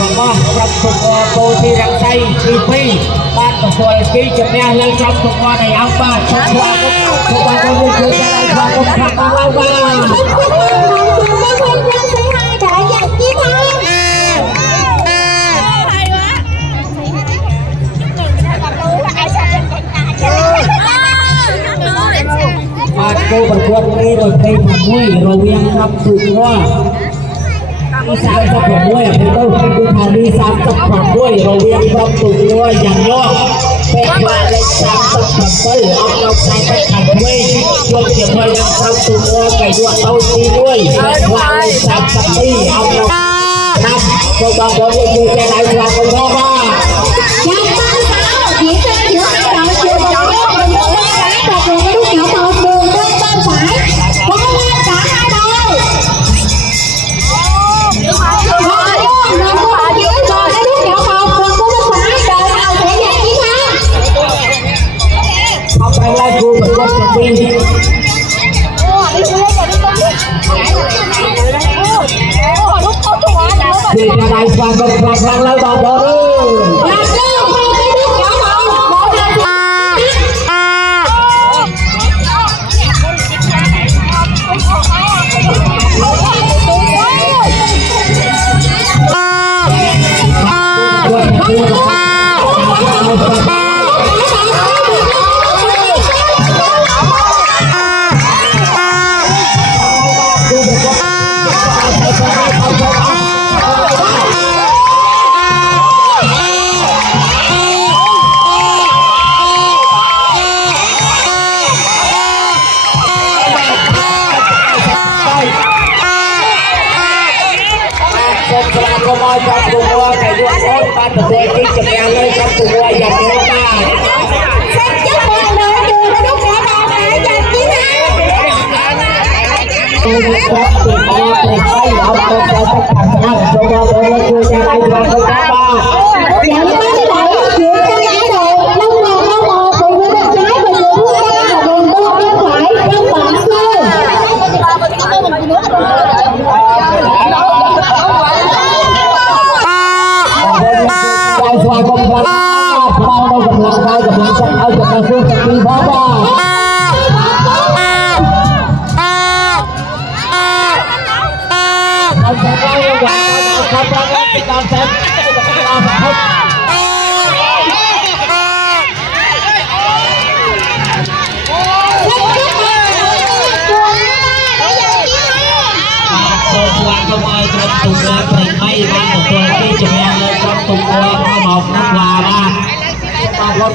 របស់ក្រុមសុខពូទីរង្សីទី2បានទទួលគីជំនះលើក្រុមសុខនៃអង្គបាទសុខបាទជួយជួយស្វាគមន៍ខាងឡើងបាទបាទគោប្រកួតនេះដោយពេល6រវាងក្រុមសុខ36អាពេលទៅគឺថានេះ36រវាងក្រុមសុខយ៉ាងនោះពេលបាល់លេខ37អត់ដល់ខ្សែទឹកខាងឆ្វេងជួបជាមួយនឹងក្រុមសុខកៃដួតទៅទី1បាល់លេខ32អត់ដល់តាមទៅដល់យើងជួយតែដៃស្វាគមន៍ផងបាទចាំបានទៅនិយាយទៅយកដល់ជួយចង់ទៅទៅរូបnhỏ to đường bên bên phải có lên cả hai đầu rồi rồi cô ở dưới rồi cái đứa nhỏ một còn cô bên phải đời nào sẽ giành chiến thắng không phải là cô mình có tiền đi thì ra đây qua con lăn lấy bao đó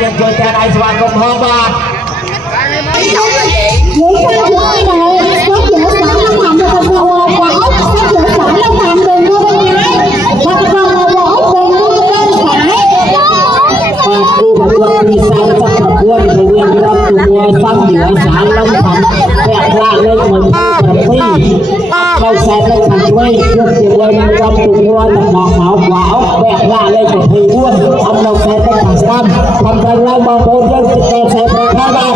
ยังช่วยแทนไอ้สว่างกบพองบ้านเราใส่ในถังไว้เพื่อเก็บไว้ในกล่องถุงว่าจะบอกหมาวแบบว่าเลยจะพีอ้วนทำเราใส่ในถังซ้ำทำกันแล้วบางคนยังจะใส่ใส่ไปข้าวบ้าน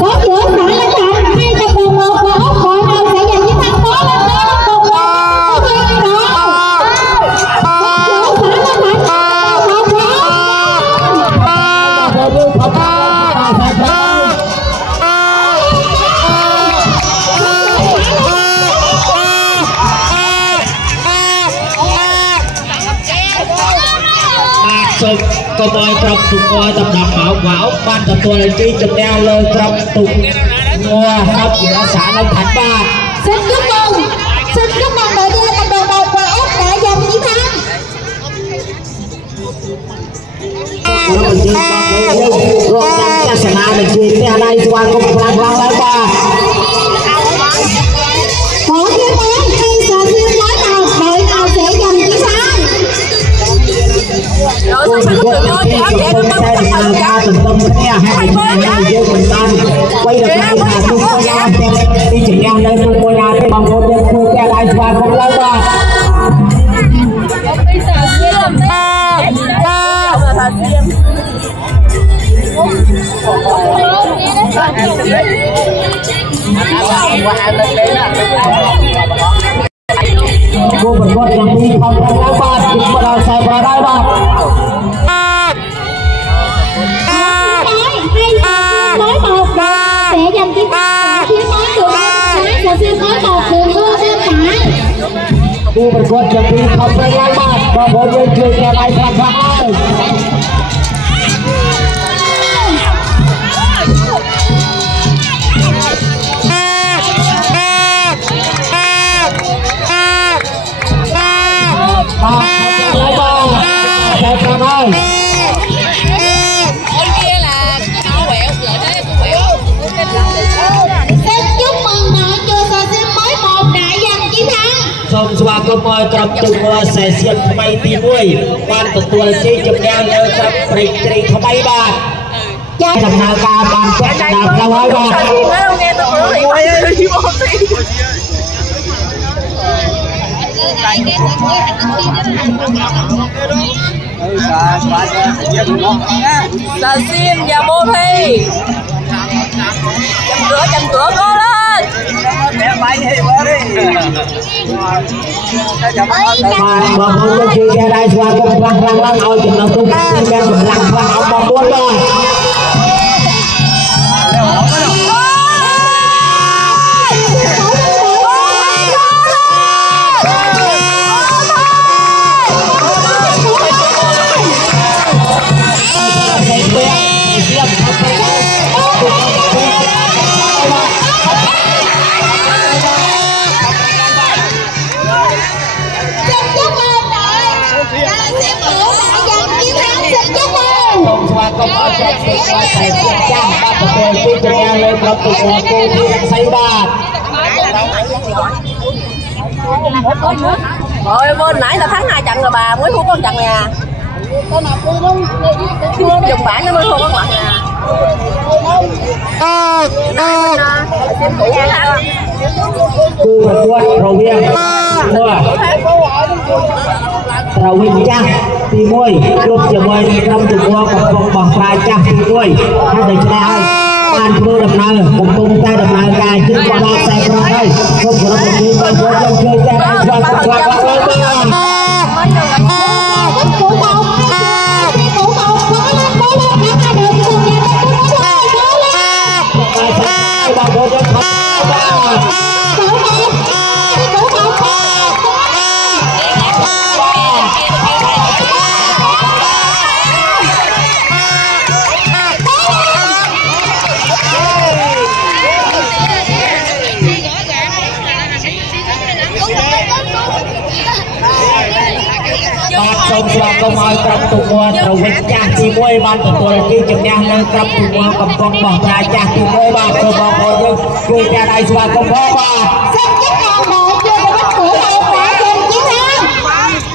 สองเหลือสามแล้วกันให้จะบอกหมาวขอเราใส่อย่างนี้ทั้งโต๊ะแล้วนะตรงนี้ไม่ใช่หรอสองเหลือสามแล้วกันก็บอยครับตุกงัวตำนำหมาวบ้านกับตัวเลยจี้จุดแนวเลยครับตุกงัวครับเหลือสารน้ำผัดบ้านxin chúc mừng đội chơi tập đoàn bầu của ép đã giành chiến thắng mình chơi rồi ta sẽ làm mình chơi theo đây qua công làm lại ba có chiến thắng hay sở siêu nói nào đội nào sẽ giành chiến thắng cô mình có thể không xe được nào ra từng tâm kia hay mình làm gì mình tan quay được lại là tung qua nhà đi chỉ nhau lên tung qua nhà cái bằng một đêm thu kia lại và không lâu ba cô bật con yang đi không có lái bát chúng ta đang sai vào đây bát mới một sẽ giành chiến thắng chiến mới được và xin mới một đường đua bên phải cô bật con yang đi không có lái bát và bộ nhân chơi kẻ này thật hay Sông Xoa có mời trong chung sẽ xuyên bay tí nuôi ban tổ tuần chi chụp ngang nhớ trong bình trị không bay ba làm nào ca ban quét đạp ra hơi ba là xiêm và mô thi chầm cửa cố lên mà không có chi ra đây xoa công răng răng răng ôi chừng nào tôi đang mình răng răng ông bom bốn rồi công ở trong sự coi thầy trang ba tổ tuần chi chụp ngang lên trong tổ tuần cô thi đang xây ba rồi bên nãy là thắng 2 trận rồi bà mới thua con trận nè dùng bản nó mới thua con mặt nè cô và quân rầu viên mua rầu viên trang thì môi lúc chờ môi trong tụ qua còn còn bằng pha trang thì môi hai đời cha ơi an thua đập nào một tung ta đập nào cài chứ qua ba xe qua đây không có một thứ bên của trong chơi cha đây qua sông Xoa công ơi trong tụ mua đầu vĩnh trang thì môi ban tổ tuần chi chụp ngang lên trong tụ mua cầm con bỏ ra trang thì môi ba cơ bỏ bỏ nhưng cười ra đây Xoa công bỏ ba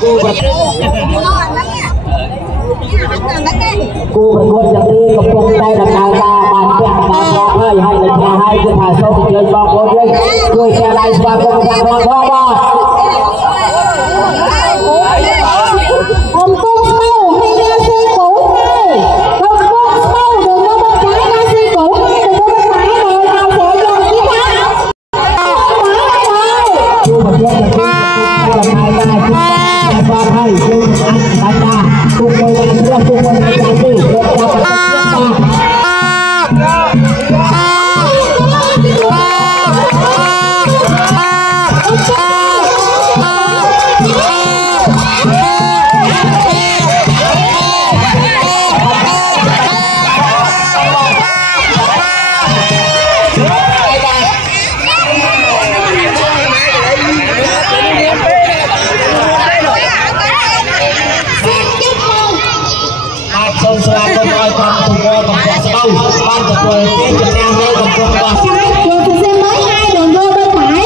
cô bật con chẳng đi cầm con tay đập nào ra bàn chuyện đập hơi hay là nhà hai cứ thả sông chơi bỏ bỏ nhưng cười ra đây Xoa công ra bỏ ba ông cung sâu hay ra sư cũ hay ông cung sâu đừng có bên trái ra sư cũ hay đừng có bên phải rồi nào sẽ giành chiến thắng cô bật con chẳng đi cầm hai ra chúng ta qua hai nhưng anh ta cùng ngồi lên ra cùng ngồi lên ra đi để ta phải sông Xoa công ơi trong tụ mua cầm con sâu ban tổ tuần chi chụp ngang lên cầm con bỏ đường từ xe mới 2 đường đua bên phải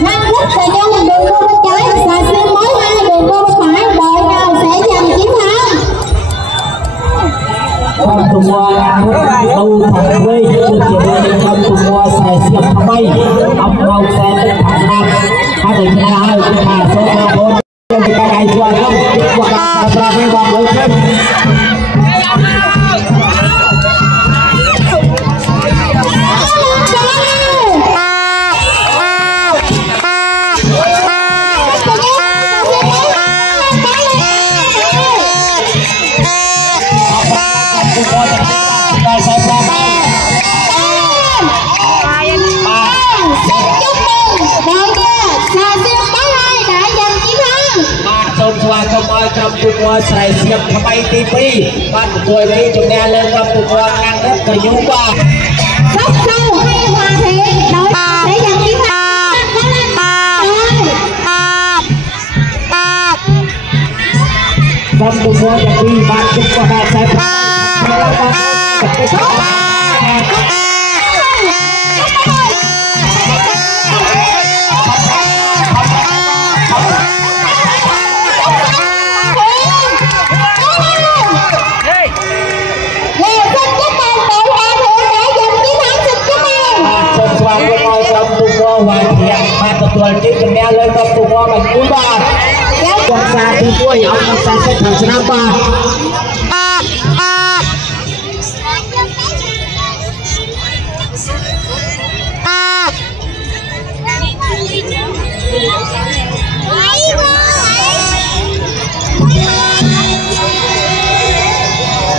Nam Quốc thời gian là đường đua bên trái và xe mới 2 đường đua bên phải đội nào sẽ giành chiến thắng trong tụ mua đâu thật quê chưa chịu trong tụ mua xe xiêm bay ông đâu xe đến thằng nam hai người cha hai người thả số cao bốn trong cái này qua không qua ra với bọn đối phương ทุกคนได้ใช้ปลาได้សូមស្វាគមន៍ឲ្យក្រុមទូកស្រ័យស្ញឹកថ្មីទី2បានទទួលពីជំនះលើក្រុមទូកខាងនេះក៏យូរបាទក្រុមទូកទី2បានជិះក៏ដែរតែวันเทียนมาตัวที่จะแม่เลยกับตัวมันกูบ้าตัวซาที่ด้วยเอาซาเสร็จชนะบ้า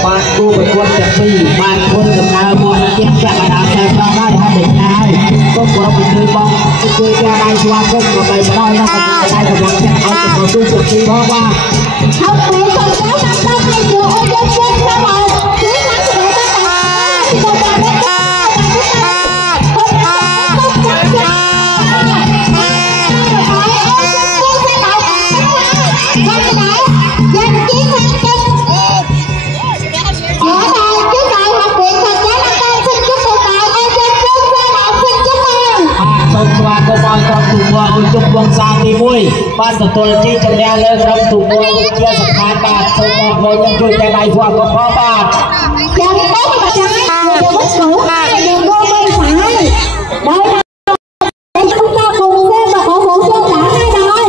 บ้านกูเป็นคนจะปีบ้านคนกับนาบนเก็บแกะดาบใส่ปลาได้ให้เด็กนายก็กลัวมันเคยมองเคยแกได้ชัวร์ก็กลัวไปไม่ได้แล้วก็ได้กำลังแค่เอาแต่ตัวสุดที่เพราะว่าเขาเคยคนแล้วต้องให้ดูโอ้ยเจ็บนะหมอซื้อทั้งตัวตั้งแต่ตัวตั้งแต่จุดวงสามที่มุ้ยบ้านตัวที่จะแย่เลยครับถูกตัววิทยาสถานบาทสมองโวยยังช่วยใจได้กว่าก็พอบาทยังต้องกระจายยังวัดสูงยังโดนไม่สายได้ต้องการคงเส้นมาขอของเส้นหนาให้ได้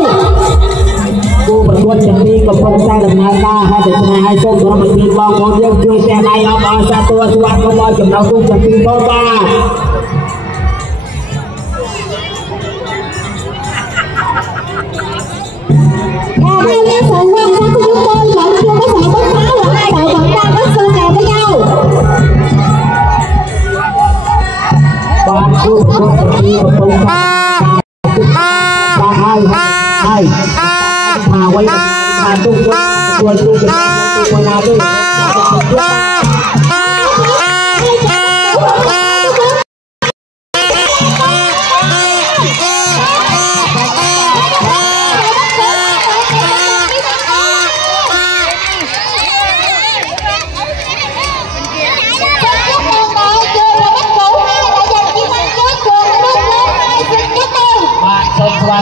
กูประกวดอย่างนี้กับพงษ์ใจดำเนินการให้แต่ชนะให้ส้มตัวมันตีบอลคนยังช่วยใจได้เอาบอลซาตัวสวัสดิ์ก็บอลจำเราตุ้งจะตีบอลบ้ากูก็จะมีประตูบาให้มาไว้มาตุ้งตัวตัวนาด้วย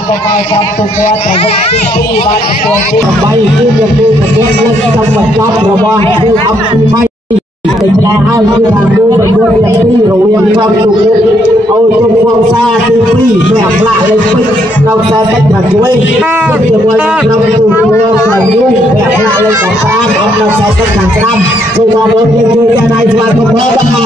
ก็ไปครับตัวแต่วันที่บ้านตัวที่ไปที่ยังดูแต่เรื่องเรื่องจังหวัดจับระวังคืออัพไม่แต่ชนะให้ที่ทางดูเป็นด้วยอย่างที่เราเรียนความสุขเอาจงความซาที่พี่แบบละเลยพี่เราจะตัดขาดด้วยก็จะวันเราตัวใส่ยุ่งแบบละเลยสองครั้งเอาเราใส่ตัดขาดกันตัวเราเองยังจะได้สบายก็พอบ้าง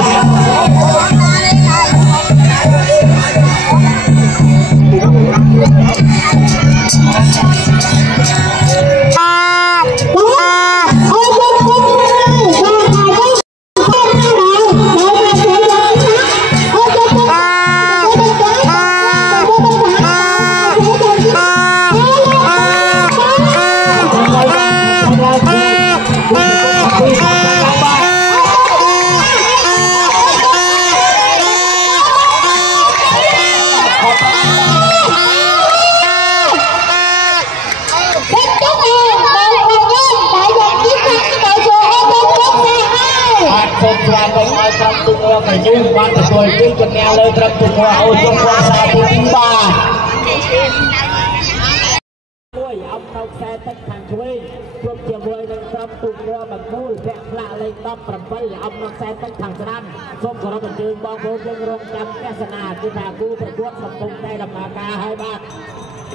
ไปยืมบ้านตัวที่จะแนวเลยครับตัวเอาจงวางสายที่บ้านด้วยเอาเราแซ่ตั้งทางช่วยช่วงเกี่ยวเลยนะครับตัวแบบมูลแพะพลาเลยต้องปรับไปเอาเราแซ่ตั้งทางนั้นส้มของเราเป็นยืมบอลโบยังรงจำแก่สนาที่ทางกูประกวดสังคมได้ดำมาการให้บ้าน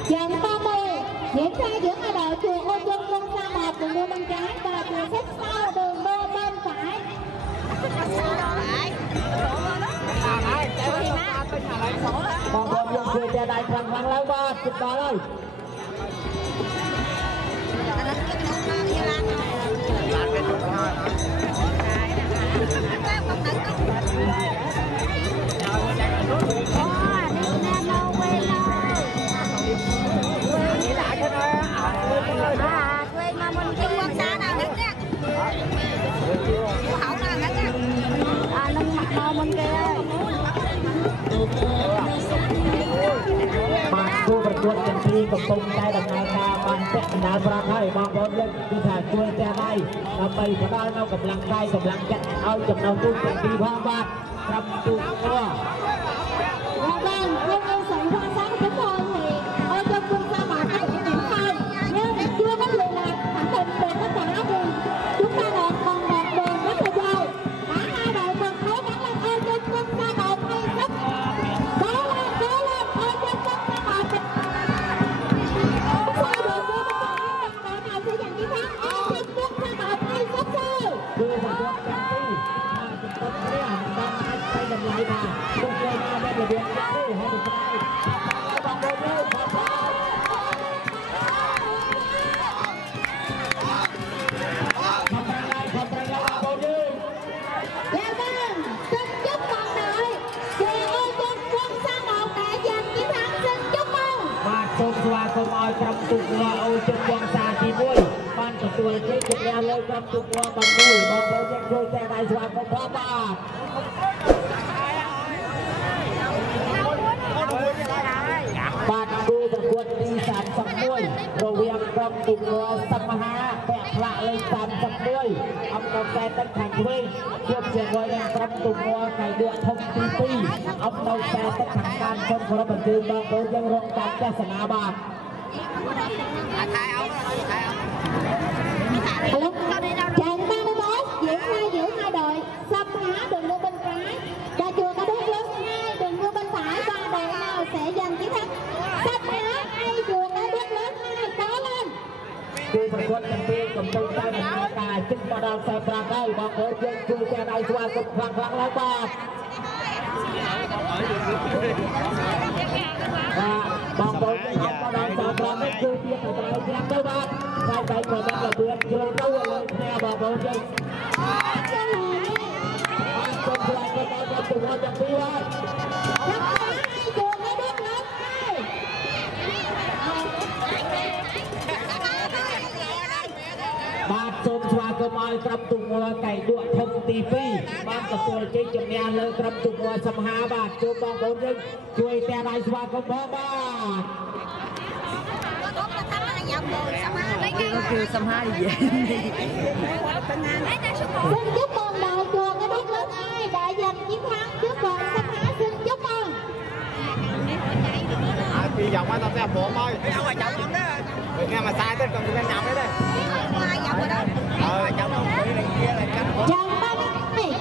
อย่างต่อไปเห็นใจเดี๋ยวมาเดี๋ยวตัวโอ้ยงลงสาบาดตัวมันย้ายบาดตัวเซ็ตเศร้าเดินเบอร์บ้านสายบอลยังช่วยจะได้ครั้งแล้วบ้านจุดต่อเลย กวดกันที่กับตรงใจดำเนินการบางเจ้าหน้าประให้บางคนเล่นคือถ่ายช่วยแจ้ได้ทำไปก็ได้เอากำลังใจกำลังจัดเอาจำนวนตู้กันที่พ่อบ้านทำตู้ก็ vâng không yêu sẵn hoa sáng chúng tôi thì ở trong quân sa mạc có những triển khai nhưng chưa có liên lạc khẳng định về tất cả thì chúng ta còn một đường rất là dài cả hai đội còn thấy đánh lên ở trên quân sa mạc hay rất cố lên ở trên quân sa mạc sao được đưa tất cả đội nào sẽ giành chiến thắng ở trên quân sa mạc hay rất sao đưa vào quân can ti chúng ta thấy hàng đang tay đầm lại mà không chơi nào đây là việc hay được sai bằng đôi đôi dạ vâng xin chúc mừng đội trời ơi quân quân sa mạc đã giành chiến thắng xin chúc mừng បាទសូមស្វាគមន៍ឲ្យក្រុមទូកងអូជិតវងសាទី1បានទទួលជ័យជម្នះលើក្រុមទូកងបាន1បងប្អូនយើងជួយតែដៃស្វាគមន៍ផងបាទបាទគូប្រកួតទី31រវាងក្រុមទូកងសង្ហាពាក់ផ្លាកលេខ31អំណរខ្សែទឹកខាងឆ្វេងជួបជាមួយនឹងក្រុមទូកងកៃដួកធំទី2អំណរខ្សែទឹកខាងតាមសូមគោរពអញ្ជើញបងប្អូនយើងរងការទស្សនាបាទ Hello. Trận 31 giữa hai đội Sâm Há đường đua bên trái và Chùa Cả Đuốc lớn 2 đường đua bên phải và đội nào sẽ giành chiến thắng Sâm Há hay Chùa Cả Đuốc lớn 2 có lên គូប្រកួតទាំងពីរកំពុងតែដំណើរការជិតមកដល់ខ្សែប្រាក់ហើយបងប្អូនយើងជួយតែដៃស្វាគមន៍ខ្លាំងៗឡើងបាទបងប្អូនយើងអត់មកដល់ខ្សែប្រាក់នេះគឺទៀតតែត្រូវស្រាប់ទៅបាទតែបែកមកដល់លឿនជ្រុលទៅលើគ្នាបងប្អូនយើងបានសូមស្វាគមន៍ដល់ក្រុមទាំងពីរហើយ Sâm Há hay Chùa Cả Đuốc lớn 2 បាទសូមស្វាគមន៍ឲ្យក្រុមទូកងកៃដួកធំទី2បានទទួលជ័យជំនះលើក្រុមទូកងសង្ហាបាទសូមបងប្អូនយើងជួយតែដៃស្វាគមន៍ផងបាទ คือสมหาดี Xin chúc mừng đội Chùa Cả Đuốc lớn 2 đã giành chiến thắng trước đội Sâm Há xin chúc mừng đi vòng qua tao sẽ bộ thôi đâu mà chồng không đó nghe mà sai tới còn tôi nhầm đấy đây chồng không bị này kia là canh trận 30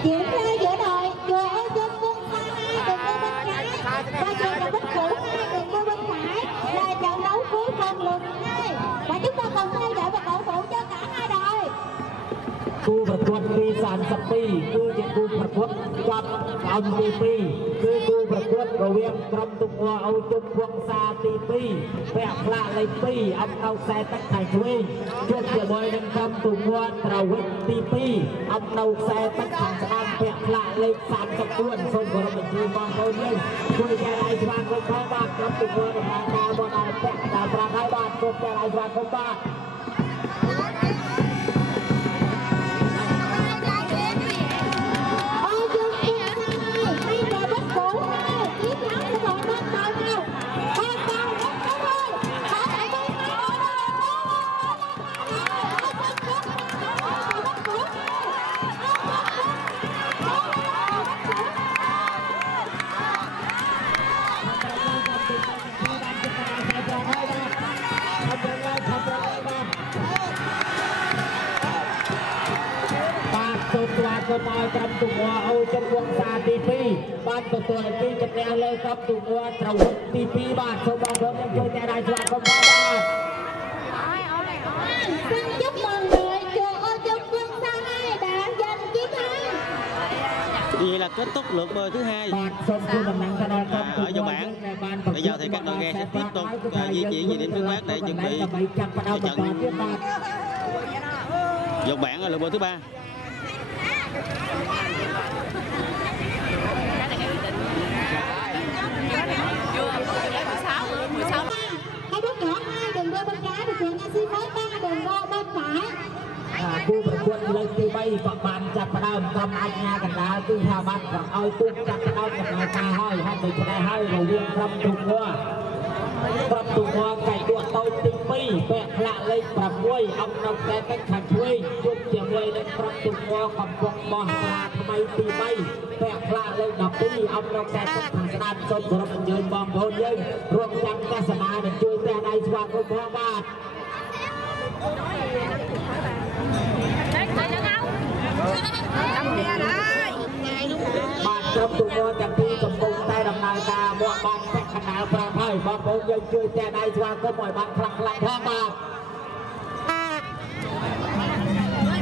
diễn ra giữa đội Chùa Ô Chân Quân Sa 2 đường đua bên trái và Chùa Cả Bích Cửu 2 đường đua bên phải là trận đấu cuối cùng lượt 2 và chúng ta cần theo dõi và cổ vũ cho cả hai đội គូប្រកួតទី32គឺជាគូប្រកួតចាប់អង្គទី2គឺគូប្រកួតរវាងក្រុមទូកងអូជុំវងសាទី2ពាក់ផ្លាកលេខ2អំណៅខ្សែទឹកខាងឆ្វេងជួបជាមួយនឹងក្រុមទូកងត្រវិតទី2អំណៅខ្សែទឹកខាងស្ដាំពាក់ផ្លាកលេខ34សូមគោរពអញ្ជើញបងប្អូនយើងជួយចែកឲ្យស្វាគមន៍ផងបាទក្រុមទូកងដំណើរការមកដល់ពាក់ដល់ប្រាក់ហើយបាទសូមចែកឲ្យស្វាគមន៍បាទ Ô Chân Quân Sa 2 hay Chùa Bích Cửu 2 chiến thắng của đội bên đội nào con cao nhất đó thôi họ phải đi hai độiសូមស្វាគមន៍ឲ្យក្រុមទូកងអូជិតវងសាទី2បានទទួលជ័យជំនះលើក្រុមទូកងត្រវិតទី2បាទសូមបងប្អូនយើងជួយតែដៃស្វាគមន៍ផងបាទ Xin chúc mừng đội Chùa Ô Chân Quân Sa 2 đã giành chiến thắng Vậy là kết thúc lượt bơi thứ 2 បាទសូមជូនដំណឹងទៅដល់ក្រុមទូកង ở dòng bảng. Bây giờ thì các đội ghe sẽ tiếp tục di chuyển về điểm xuất phát để chuẩn bị trận dòng bảng ở lượt bơi thứ 3. Hai đứa nhỏ 2 đường đua bên trái và Chùa Nga Sĩ mới 3 đường đua bên phải គូប្រកួតលើកទី3ក៏បានចាប់ផ្ដើមក្រុមអាជ្ញាកណ្ដាលគឺថាបានឲ្យទូកចាប់ផ្ដើមដំណើរការហើយហើយដូច្នេះហើយរវាងក្រុមទូកង ปรับตัวไก่ตัวโตติงปีแบกพละเลยปรับมวยเอานกแต่เป็นขันช่วยยุบเจียมวยเลยปรับตัวกับพวกบอลปลาทำไมตีไม่แบกพละเลยดับปีเอานกแต่เป็นขันสนามจนเราเป็นยืนบอลโพนยืนรวมจำแกสนาเด็กช่วยแต่ในสว่างก็พอบาทบาดจมตัวจากที่สมบูรณ์ได้ดำเนินการบัวบานแข่งขนาดประเภทบอลโพนยืนช่วยแต่ในสว่างก็ปล่อยบานพลังพลังพอบาท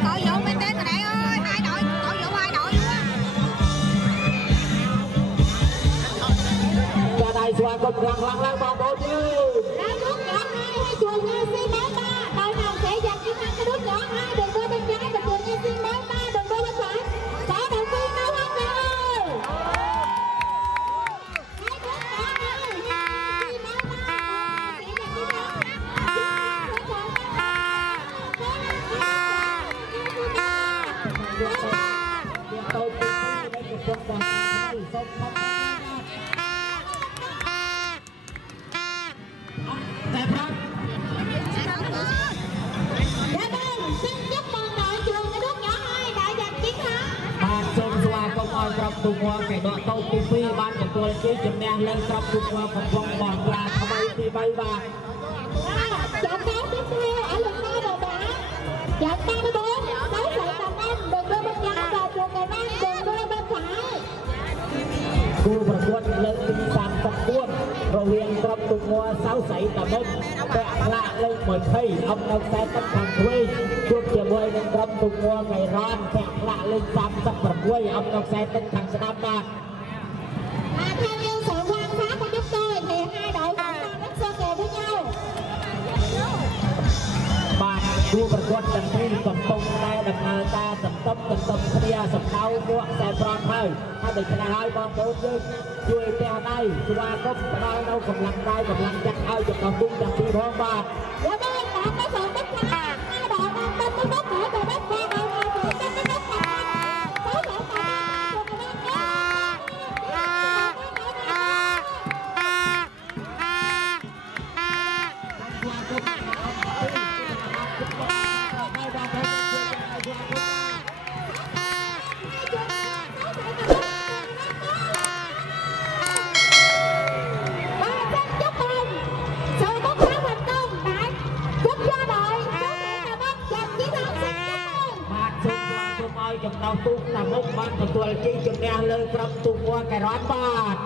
Cậu Vũ bên tên rồi đấy ơi, hai đội, cậu Vũ hai đội luôn. Ra đây xoa cùng lăng bóng bóng chứ. Ra nước nhỏ hai hay trường Nha Sim mới ba, đội nào sẽ giành chiến thắng cái nước nhỏ hai đường đôi bên trái và trường Nha Sim mới ba đường đôi bên phải. Có đầu tiên đâu không nào ơi. Hai nước nhỏ hai, Nha Sim mới ba, sẽ giành chiến thắng. Tôi đây một cuộc bóng đá sâu sắc. Đẹp lắm. Dạ vâng, xin chúc mừng đội trường cái nước nhỏ hai đã giành chiến thắng. Bạn Sơn Xoa công an trong tung hoa kẻ đội tàu TV ban của tôi chỉ chấm ngang lên trong tung hoa của vòng bóng là tham ai thì bay và trận đấu tiếp theo ở lượt hai đầu bảng trận 34 đấu sợi tầm anh đường đôi bên trái và trường Ngày Nam đường đôi bên phải. គូប្រកួតលើកទី34រវាងក្រុមទូងសៅសៃតាមុំពាក់ផ្លាកលើក20អំនៅខ្សែទឹកខាងឆ្វេងជួបជាមួយនឹងក្រុមទូងកៃរ៉ានពាក់ផ្លាកលើក36អំនៅខ្សែទឹកខាងស្ដាំបាទ Theo như sự quan sát của chúng tôi thì hai đội vẫn đang rất sơ kè với nhau. បាទគូប្រកួតទាំងពីរកំពុងតែដំណើរការសន្ទប់គ្នាសម្ដៅពួកខ្សែប្រន់ហើយដូច្នេះហើយបងប្អូនយើងជួយផ្ទះដៃស្វាគមន៍ផ្ដល់នៅកម្លាំងកាយកម្លាំងចិត្តឲ្យចំណងគុំទាំងពីរផងបាទ Dạ vâng, đã có sự tất cả hai đội đang bên cái góc để về đất và đội nào thì bên cái góc này. Đấu sợi tầm anh trường Ngàyចំណងទូកតាមមុខបានទទួលជ័យជំនះលើក្រុមទូកកែរ៉ាត់បាទ